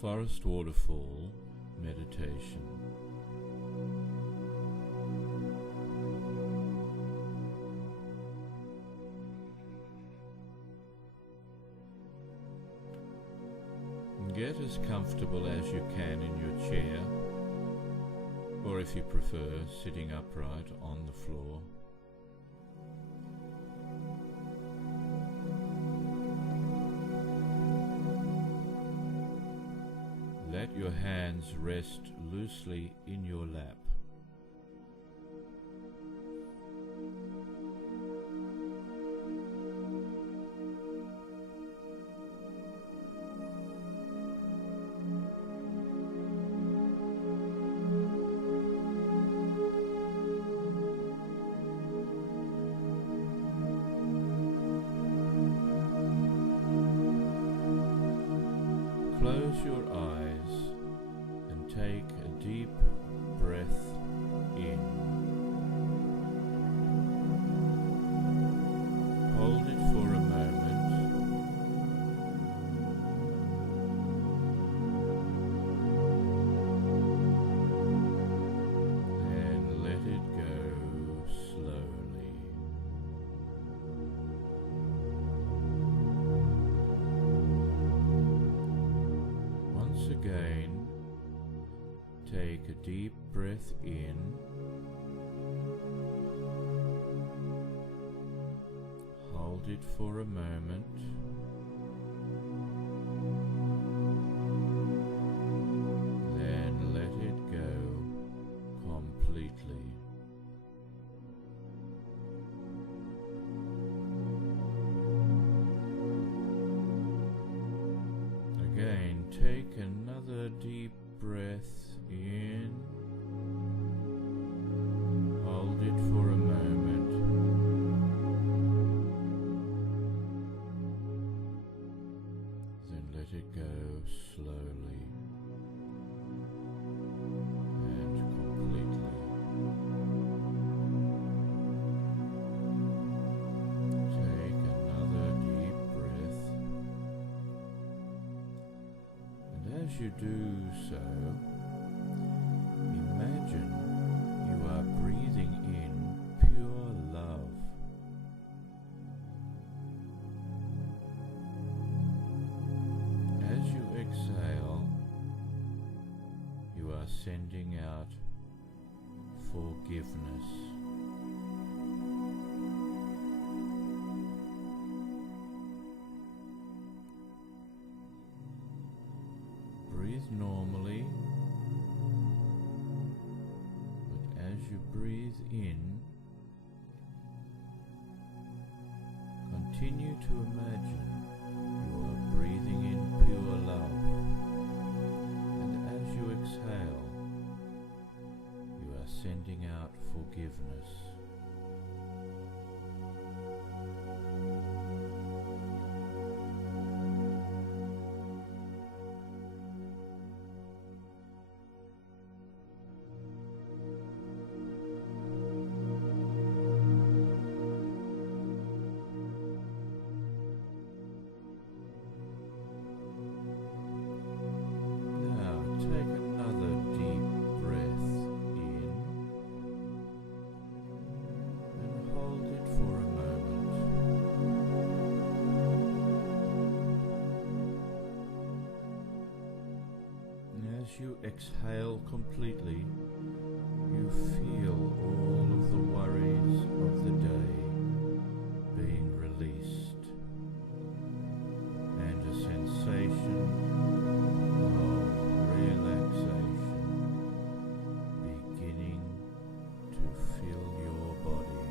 Forest Waterfall meditation. Get as comfortable as you can in your chair, or if you prefer, sitting upright on the floor. Let your hands rest loosely in your lap. Close your eyes and take a deep breath in. Hold it for a moment. And let it go slowly. Once again, take a deep breath in. Hold it for a moment. Then let it go completely. Again, take another deep breath in. Hold it for a moment. Then let it go slowly and completely. Take another deep breath. And as you do so, imagine you are breathing in pure love. As you exhale, you are sending out forgiveness. Breathe normally, but as you breathe in, continue to imagine you are breathing in pure love, and as you exhale, you are sending out forgiveness. Take another deep breath in and hold it for a moment. And as you exhale completely, you feel all of the worries of the day being released, and a sensation of relaxation beginning to fill your body.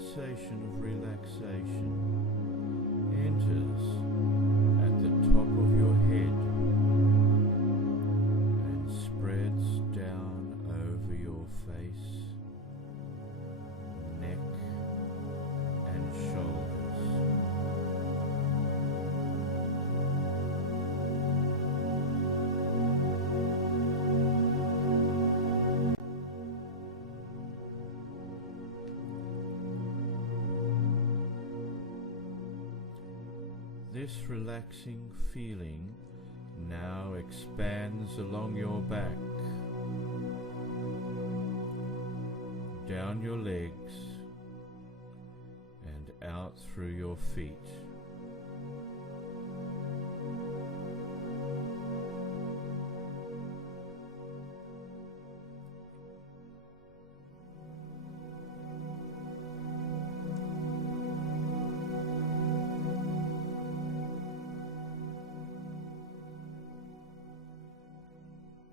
sensation of relaxation enters at the top of your head and spreads down over your face, neck and shoulders. This relaxing feeling now expands along your back, down your legs, and out through your feet.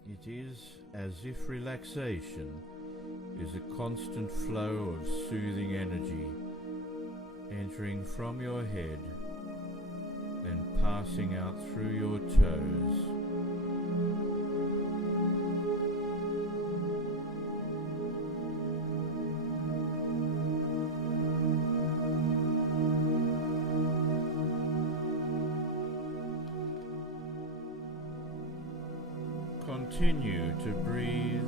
It is as if relaxation is a constant flow of soothing energy entering from your head and passing out through your toes. Continue to breathe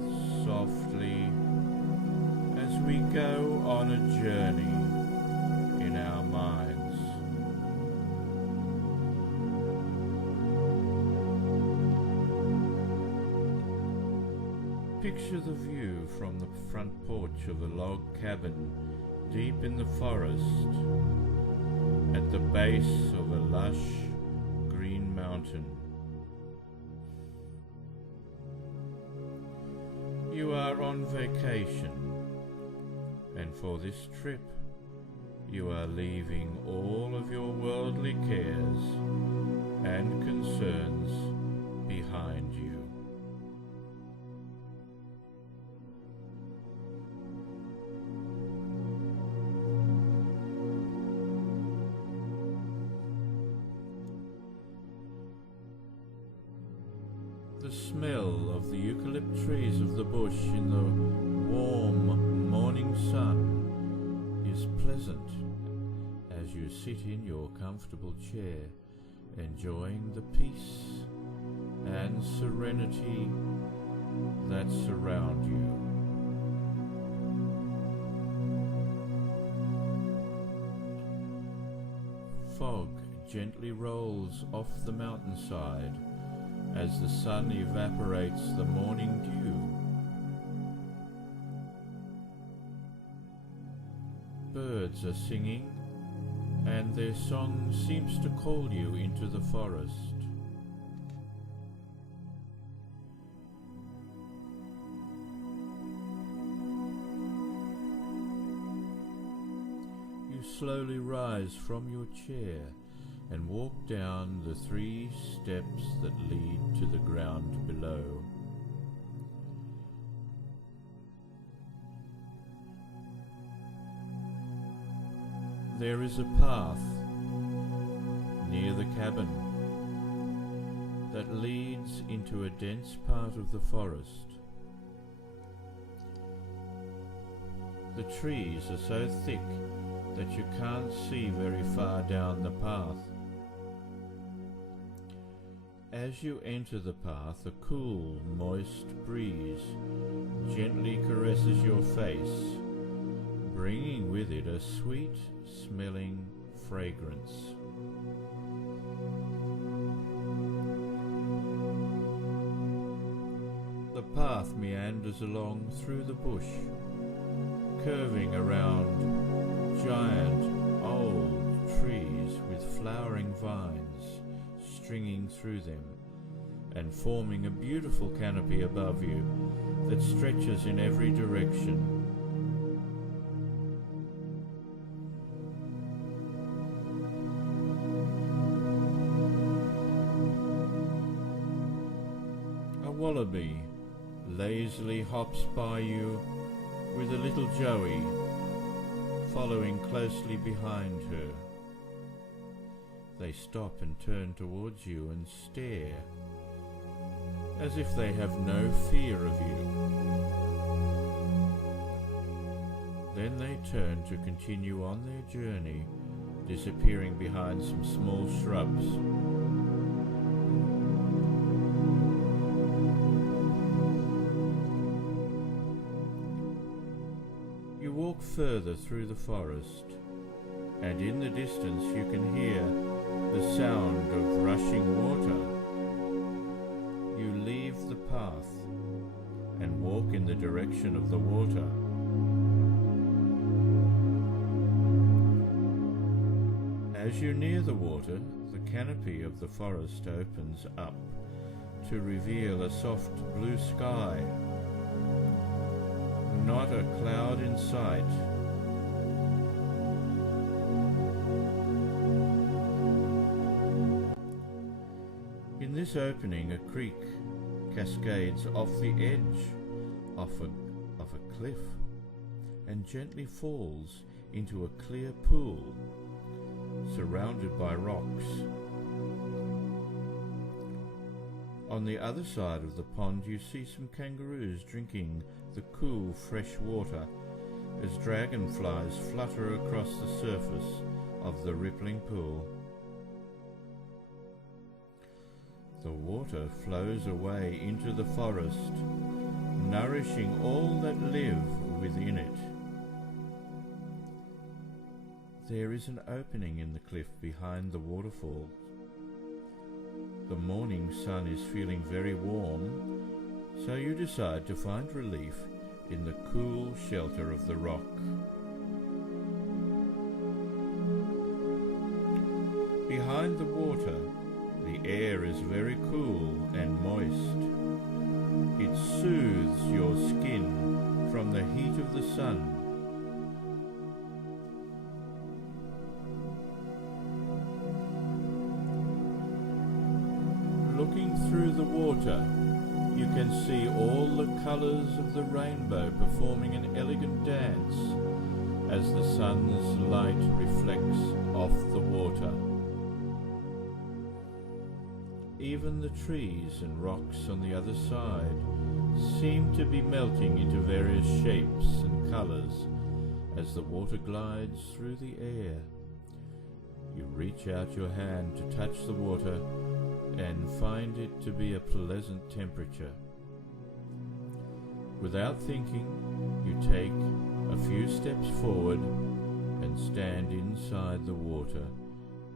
softly as we go on a journey in our minds. Picture the view from the front porch of a log cabin deep in the forest at the base of a lush green mountain. You are on vacation, and for this trip you are leaving all of your worldly cares and concerns behind you. The smell of the eucalypt trees of the bush in the warm morning sun is pleasant as you sit in your comfortable chair, enjoying the peace and serenity that surround you. Fog gently rolls off the mountainside as the sun evaporates the morning dew. Birds are singing, and their song seems to call you into the forest. You slowly rise from your chair and walk down the 3 steps that lead to the ground below. There is a path near the cabin that leads into a dense part of the forest. The trees are so thick that you can't see very far down the path. As you enter the path, a cool, moist breeze gently caresses your face, bringing with it a sweet-smelling fragrance. The path meanders along through the bush, curving around giant, old trees with flowering vines stringing through them and forming a beautiful canopy above you that stretches in every direction. A wallaby lazily hops by you with a little joey following closely behind her. They stop and turn towards you and stare, as if they have no fear of you. Then they turn to continue on their journey, disappearing behind some small shrubs. You walk further through the forest, and in the distance you can hear the sound of rushing water. You leave the path and walk in the direction of the water. As you near the water, the canopy of the forest opens up to reveal a soft blue sky. Not a cloud in sight. In this opening, a creek cascades off the edge of a cliff and gently falls into a clear pool surrounded by rocks. On the other side of the pond you see some kangaroos drinking the cool fresh water as dragonflies flutter across the surface of the rippling pool. The water flows away into the forest, nourishing all that live within it. There is an opening in the cliff behind the waterfall. The morning sun is feeling very warm, so you decide to find relief in the cool shelter of the rock. Behind the water, the air is very cool and moist. It soothes your skin from the heat of the sun. Looking through the water, you can see all the colours of the rainbow performing an elegant dance as the sun's light reflects off the water. Even the trees and rocks on the other side seem to be melting into various shapes and colours as the water glides through the air. You reach out your hand to touch the water and find it to be a pleasant temperature. Without thinking, you take a few steps forward and stand inside the water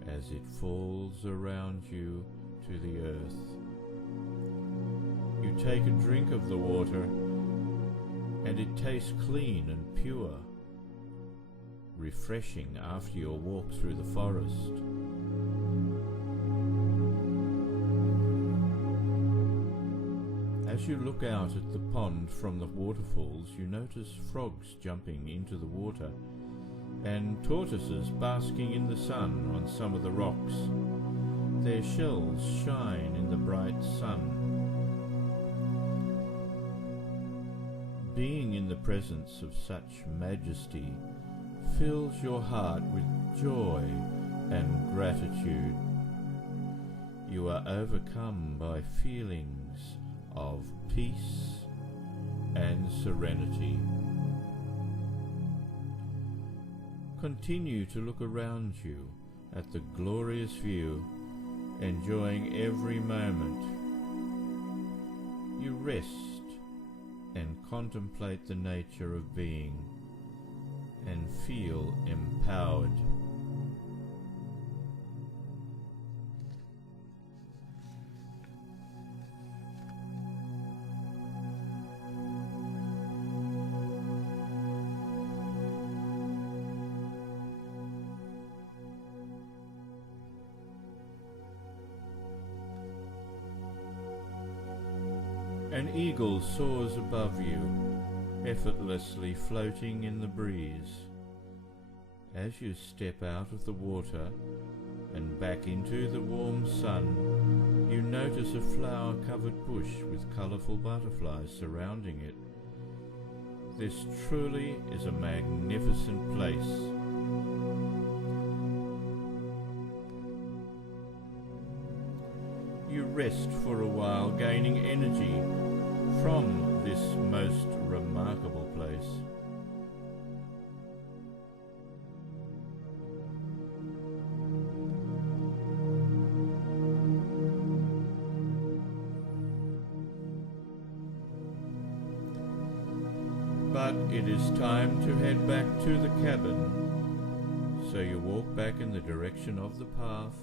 as it falls around you to the earth. You take a drink of the water and it tastes clean and pure, refreshing after your walk through the forest. As you look out at the pond from the waterfalls, you notice frogs jumping into the water and tortoises basking in the sun on some of the rocks. Their shells shine in the bright sun. Being in the presence of such majesty fills your heart with joy and gratitude. You are overcome by feelings of peace and serenity. Continue to look around you at the glorious view, enjoying every moment. You rest and contemplate the nature of being and feel empowered. An eagle soars above you, effortlessly floating in the breeze. As you step out of the water and back into the warm sun, you notice a flower-covered bush with colourful butterflies surrounding it. This truly is a magnificent place. You rest for a while, gaining energy from this most remarkable place. But it is time to head back to the cabin, so you walk back in the direction of the path,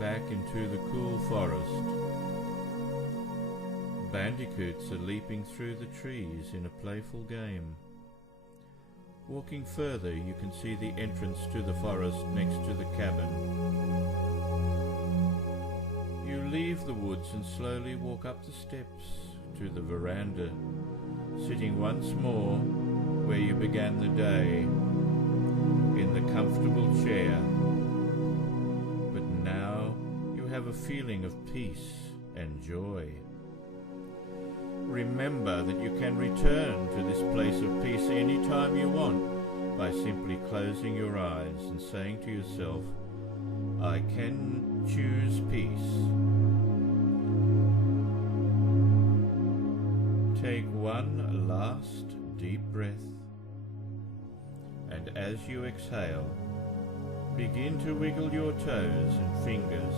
back into the cool forest. Bandicoots are leaping through the trees in a playful game. Walking further, you can see the entrance to the forest next to the cabin. You leave the woods and slowly walk up the steps to the veranda, sitting once more where you began the day, in the comfortable chair. But now you have a feeling of peace and joy. Remember that you can return to this place of peace any time you want by simply closing your eyes and saying to yourself, I can choose peace. Take one last deep breath, and as you exhale, begin to wiggle your toes and fingers